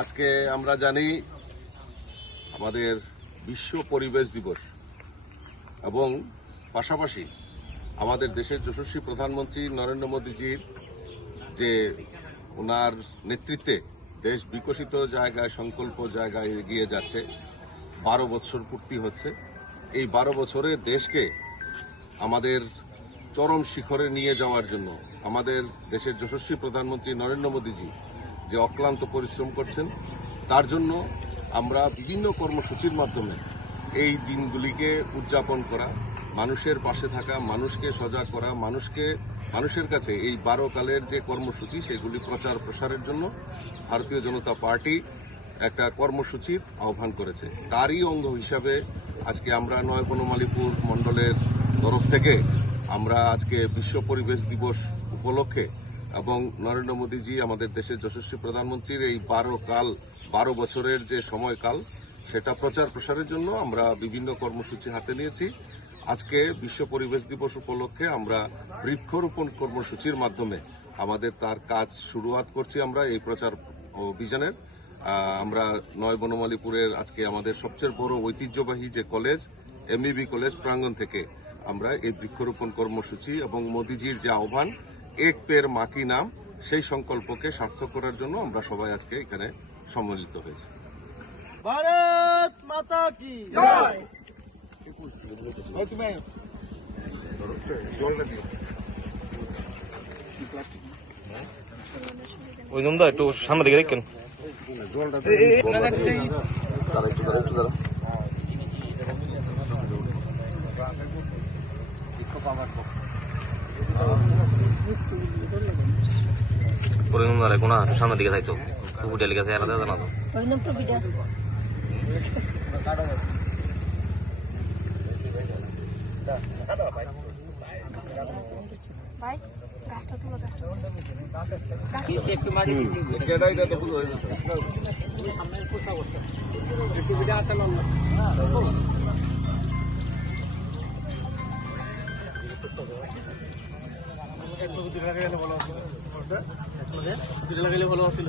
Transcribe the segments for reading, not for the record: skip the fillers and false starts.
আজকে আমরা জানি আমাদের বিশ্ব পরিবেশ দিবস এবং পাশাপাশি আমাদের দেশের যশস্বী প্রধানমন্ত্রী নরেন্দ্র মোদীজির যে ওনার নেতৃত্বে দেশ বিকশিত জায়গায় সংকল্প জায়গায় এগিয়ে যাচ্ছে 12 বছর পূর্তি হচ্ছে। এই 12 বছরে দেশকে আমাদের চরম শিখরে নিয়ে যাওয়ার জন্য আমাদের দেশের যশস্বী প্রধানমন্ত্রী নরেন্দ্র মোদীজি যে অক্লান্ত পরিশ্রম করছেন তার জন্য আমরা বিভিন্ন কর্মসূচির মাধ্যমে এই দিনগুলিকে উদযাপন করা, মানুষের পাশে থাকা, মানুষকে সজাগ করা, মানুষের কাছে এই 12 কালের যে কর্মসূচি সেগুলি প্রচার প্রসারের জন্য ভারতীয় জনতা পার্টি একটা কর্মসূচির আহ্বান করেছে। তারই অঙ্গ হিসাবে আজকে আমরা নয় বনমালীপুর মণ্ডলের তরফ থেকে আমরা আজকে বিশ্ব পরিবেশ দিবস উপলক্ষে এবং নরেন্দ্র মোদীজি আমাদের দেশের যশস্বী প্রধানমন্ত্রীর এই 12 বছরের যে সময়কাল সেটা প্রচার প্রসারের জন্য আমরা বিভিন্ন কর্মসূচি হাতে নিয়েছি। আজকে বিশ্ব পরিবেশ দিবস উপলক্ষে আমরা বৃক্ষরোপণ কর্মসূচির মাধ্যমে আমাদের তার কাজ শুরুয়াত করছি। আমরা এই প্রচার অভিযানের আমরা নয় বনমালীপুরের আজকে আমাদের সবচেয়ে বড় ঐতিহ্যবাহী যে কলেজ এমবিবি কলেজ প্রাঙ্গণ থেকে আমরা এই বৃক্ষরোপণ কর্মসূচি এবং মোদীজির যে আহ্বান এক পেড় মা কি নাম সেই সংকল্পকে সার্থক করার জন্য আমরা সবাই আজকে এখানে সম্মিলিত হয়েছি। ভারত মাতা কি জয়। ওই জন্য একটু সামনে দিকে দেখেন সামনের দিকে থাকতো টুপিটা লিখেছে এরা জানা তো ভালো আছিল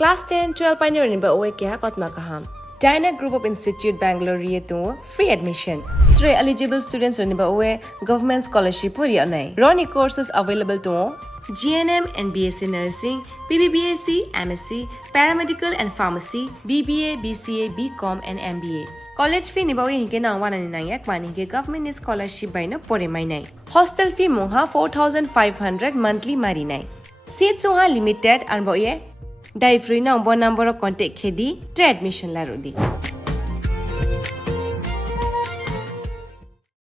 Class 10, 12 pioneering ba oe kya kotma kaham. Dyna Group of Institute Bangalore riyetu free admission. 3 eligible students ni ba oe government scholarship puri anai. Roni courses available to GNM and BSc Nursing, BBBSc, MSc, Paramedical and Pharmacy, BBA, BCA, BCom and MBA. College fee ni ba oe hinke na 199 mani ke government scholarship by na pore mai nai. Hostel fee moha 4500 monthly mari nai. Seats soha limited and ba oe Dai free na number contact khedi admission la rodi.